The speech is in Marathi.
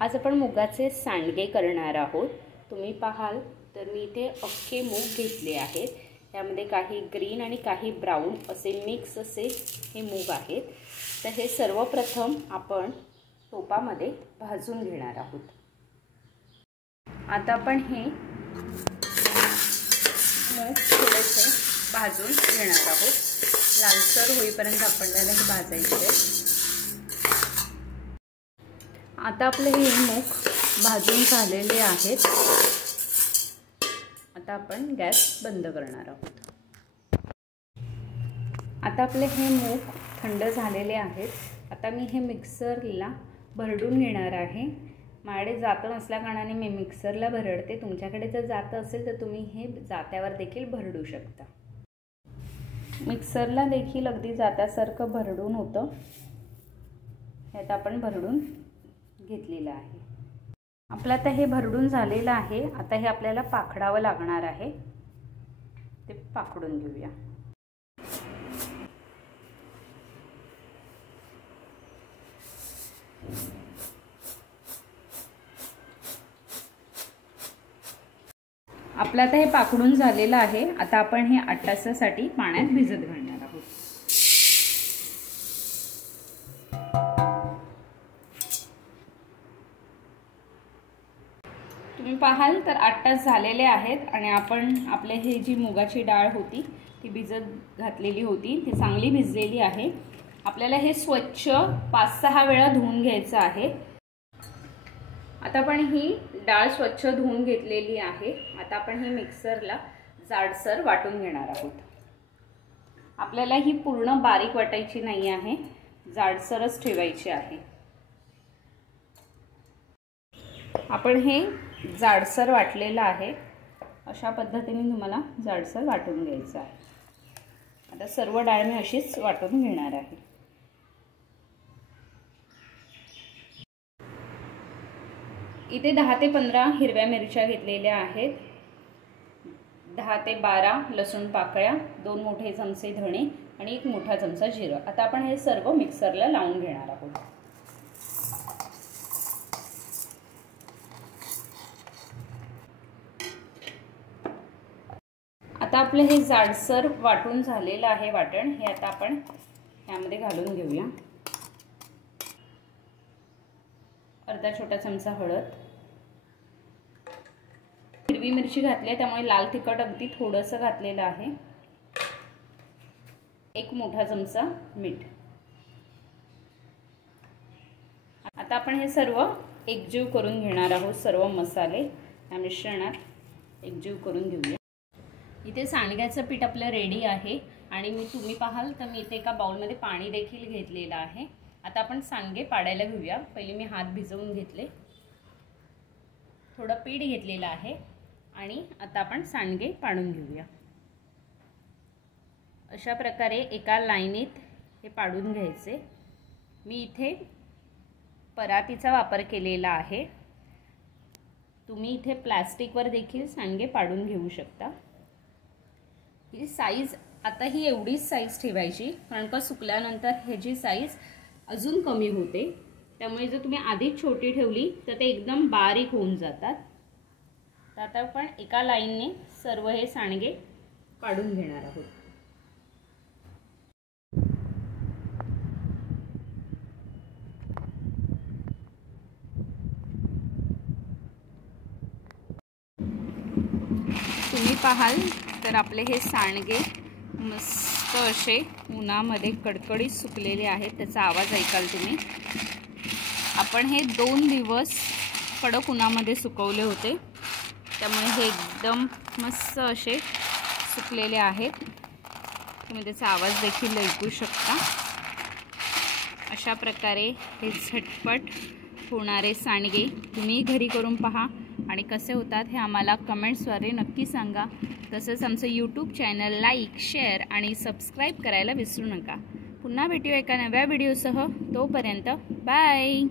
आज आपण मुगाचे सांडगे करणार आहोत। तुम्ही पाहाल तर मी इथे अख्खे मूग घेतले आहेत। त्यामध्ये काही ग्रीन आणि काही ब्राउन असे मिक्स असे हे मूग आहेत। तर हे सर्वप्रथम आपण टोपामध्ये भाजून घेणार आहोत। आता आपण हे मूग थोडेसे भाजून घेणार आहोत। लालसर होईपर्यंत आपल्याला हे भाजायचे आहे। आता आपले हे मूग भाजून झालेले आहेत। आता आपण गॅस बंद करणार आहोत। आता आपले हे मूग थंड झालेले आहेत। आता मी हे मिक्सरला भरडून घेणार आहे। माझ्याकडे जातं नसल्या कारणाने मी मिक्सरला भरडते। तुमच्याकडे जर जातं असेल तर तुम्ही हे जात्यावर देखील भरडू शकता। मिक्सरला देखील अगदी जात्यासारखं भरडून होतं। हे आता आपण भरडून घेतलेलं आहे। आपलं आता हे भरडून झालेलं आहे। आता हे आपल्याला पाखडावं लागणार आहे। ते पाखडून घेऊया। आपलं आता हे पाखडून झालेलं आहे। आता आपण हे 8 तासासाठी पाण्यात भिजत घालणार आहोत। तुम्ही पाहाल तर 8 तास झालेले आहेत आणि आपण आपले हे जी मुगाची डाळ होती ती भिजत घातलेली होती ती चांगली भिजलेली आहे। आपल्याला हे स्वच्छ 5-6 वेळा धुवून घ्यायचं आहे। आता आपण ही डाळ स्वच्छ धुवून घेतलेली आहे। आता आपण ही मिक्सरला जाडसर वाटून घेणार आहोत। आपल्याला ही पूर्ण बारीक वाटायची नाही आहे, जाडसरच ठेवायची आहे। आपण हे जाडसर वाटलेलं आहे। अशा पद्धतीने तुम्हाला जाडसर वाटून घ्यायचं आहे। आता सर्व डाळ मी अशीच वाटून घेणार आहे। इथे 10 ते 15 हिरव्या मिरच्या घेतलेल्या आहेत। 10 ते 12 लसूण पाकळ्या, 2 मोठे चमचे धणे आणि 1 मोठा चमचा जिरं। आता आपण हे सर्व मिक्सरला लावून घेणार आहोत। आता आपलं हे जाडसर वाटून झालेलं आहे वाटण। हे आता आपण यामध्ये घालून घेऊया। अर्धा छोटा चमचा हळद, हिरवी मिरची घातली आहे त्यामुळे लाल तिखट अगदी थोडंसं घातलेलं आहे। 1 मोठा चमचा मीठ। आता आपण हे सर्व एकजीव करून घेणार आहोत। सर्व मसाले या मिश्रणात एकजीव करून घेऊया। इथे सांडग्याचं पीठ आपलं रेडी आहे आणि तुम्ही पाहाल तर मी इथे एका बाउलमध्ये पाणी देखील घेतलेलं आहे। आता आपण सांडगे पाडायला घेऊया। पहिले मी हात भिजवून घेतले, थोडं पीठ घेतलेलं आहे आणि आता आपण सांडगे पाडून घेऊया। अशा प्रकारे एका लाईनीत हे पाडून घ्यायचे। मी इथे परातीचा वापर केलेला आहे। तुम्ही इथे प्लास्टिकवर देखील सांडगे पाडून घेऊ शकता। ही साईज आता ही एवढीच साईज ठेवायची, कारण का सुकल्यानंतर ह्याची साईज अजून कमी होते। त्यामुळे जर तुम्ही आधीच छोटी ठेवली तर ते एकदम बारीक होऊन जातात। तर आता आपण एका लाईनने सर्व हे सांडगे पाडून घेणार आहोत। तुम्ही पाहाल तर आपले हे सांडगे मस्त असे उन्हामध्ये कडकडीत सुकलेले आहेत। त्याचा आवाज ऐकाल तुम्ही। आपण हे 2 दिवस कडक उन्हामध्ये सुकवले होते, त्यामुळे हे एकदम मस्त असे सुकलेले आहेत। तुम्ही त्याचा आवाज देखील ऐकू शकता। अशा प्रकारे हे झटपट होणारे सांडगे तुम्ही घरी करून पहा आणि कसे होतात हे आम्हाला कमेंट्सद्वारे नक्की सांगा। तसंच आमचं यूट्यूब चॅनल लाईक, शेअर आणि सबस्क्राईब करायला विसरू नका। पुन्हा भेटूया एका नव्या व्हिडिओसह। तोपर्यंत बाय।